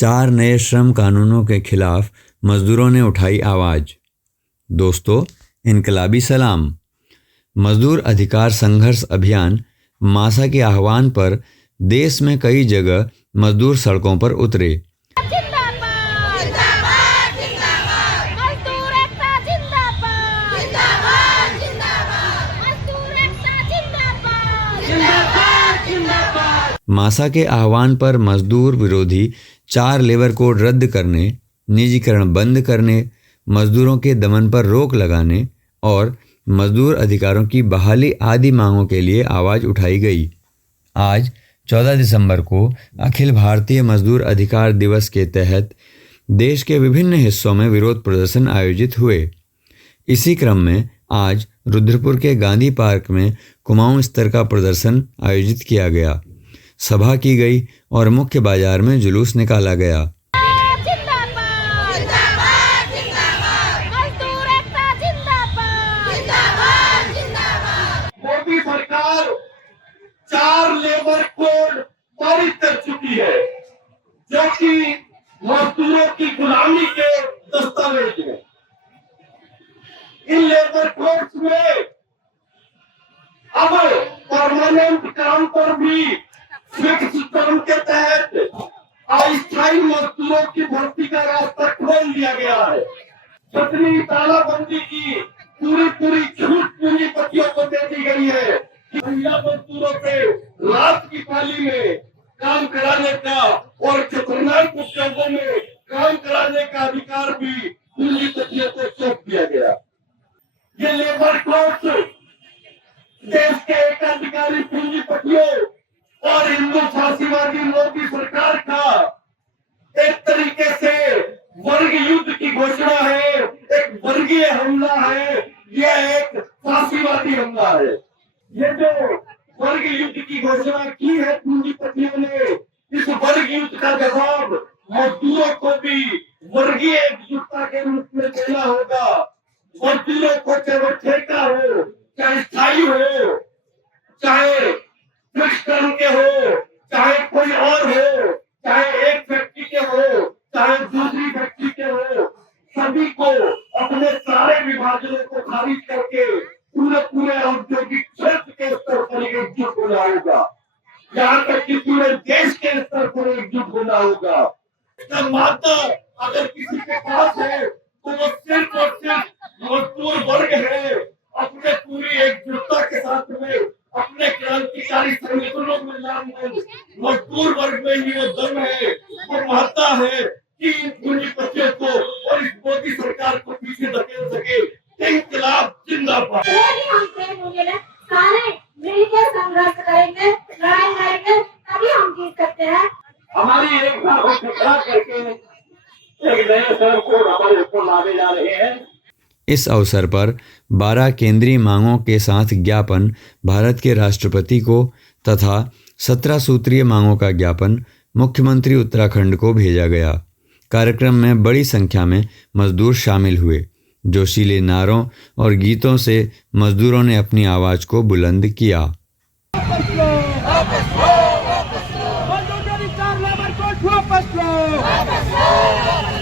4 नए श्रम कानूनों के खिलाफ मजदूरों ने उठाई आवाज। दोस्तों, इनकलाबी सलाम। मजदूर अधिकार संघर्ष अभियान मासा के आह्वान पर देश में कई जगह मजदूर सड़कों पर उतरे। मासा के आह्वान पर मजदूर विरोधी 4 लेबर कोड रद्द करने, निजीकरण बंद करने, मजदूरों के दमन पर रोक लगाने और मजदूर अधिकारों की बहाली आदि मांगों के लिए आवाज़ उठाई गई। आज 14 दिसंबर को अखिल भारतीय मजदूर अधिकार दिवस के तहत देश के विभिन्न हिस्सों में विरोध प्रदर्शन आयोजित हुए। इसी क्रम में आज रुद्रपुर के गांधी पार्क में कुमाऊं स्तर का प्रदर्शन आयोजित किया गया, सभा की गई और मुख्य बाजार में जुलूस निकाला गया। मोदी सरकार 4 लेबर कोड पारित कर चुकी है, जो कि मजदूरों की गुलामी के दस्तावेज हैं। इन लेबर कोड्स में अब परमानेंट काम पर भी फिक्स टर्म के तहत अस्थायी मजदूरों की भर्ती का रास्ता खोल दिया गया है। जितनी तालाबंदी की पूरी छूट पूंजीपतियों को दे दी गई है कि महिला मजदूरों से रात की पाली में काम कराने का और खतरनाक उद्योगों में काम कराने का अधिकार भी पूंजीपतियों को सौंप दिया गया। ये लेबर कोड्स देश के एकाधिकारी पूंजीपतियों और हिंदू फांसीवादी मोदी सरकार का एक तरीके से वर्ग युद्ध की घोषणा है, एक वर्गीय हमला है, यह एक फांसीवादी हमला है। ये जो वर्ग युद्ध की घोषणा की है पूंजीपतियों ने, इस वर्ग युद्ध का जवाब मजदूरों को भी वर्गीय एकजुटता के रूप में देना होगा। मजदूरों को चाहे वो ठेका हो, चाहे स्थायी हो, चाहे फिक्स टर्म के हो, चाहे कोई और हो, चाहे एक फैक्ट्री के हो, चाहे दूसरी फैक्ट्री के हो, सभी को अपने सारे विभाजनों को खारिज करके पूरे औद्योगिक क्षेत्र के स्तर पर एकजुट होना होगा। यहाँ तक कि पूरे देश के स्तर पर एकजुट होना होगा। इसका मात्र अगर किसी के पास है तो वो सिर्फ और सिर्फ मजदूर वर्ग है। अपने पूरी एकजुटता के साथ में अपने क्रांतिकारी संगठनों में नाम मजदूर वर्ग में ही वो दम है, वो महत्ता है कि इन पूंजीपतियों को और इस मोदी सरकार को पीछे धकेल सके। इनकलाब जिंदाबाद। सारे मिलकर संघर्ष करेंगे, लड़ाई लड़ेंगे, तभी हम जीत सकते हैं। हमारी एक बार हो टकरा करके एक नए सर को हमारे ऊपर लाने जा रहे हैं। इस अवसर पर 12 केंद्रीय मांगों के साथ ज्ञापन भारत के राष्ट्रपति को तथा 17 सूत्रीय मांगों का ज्ञापन मुख्यमंत्री उत्तराखंड को भेजा गया। कार्यक्रम में बड़ी संख्या में मजदूर शामिल हुए। जोशीले नारों और गीतों से मजदूरों ने अपनी आवाज को बुलंद किया। वापस लो।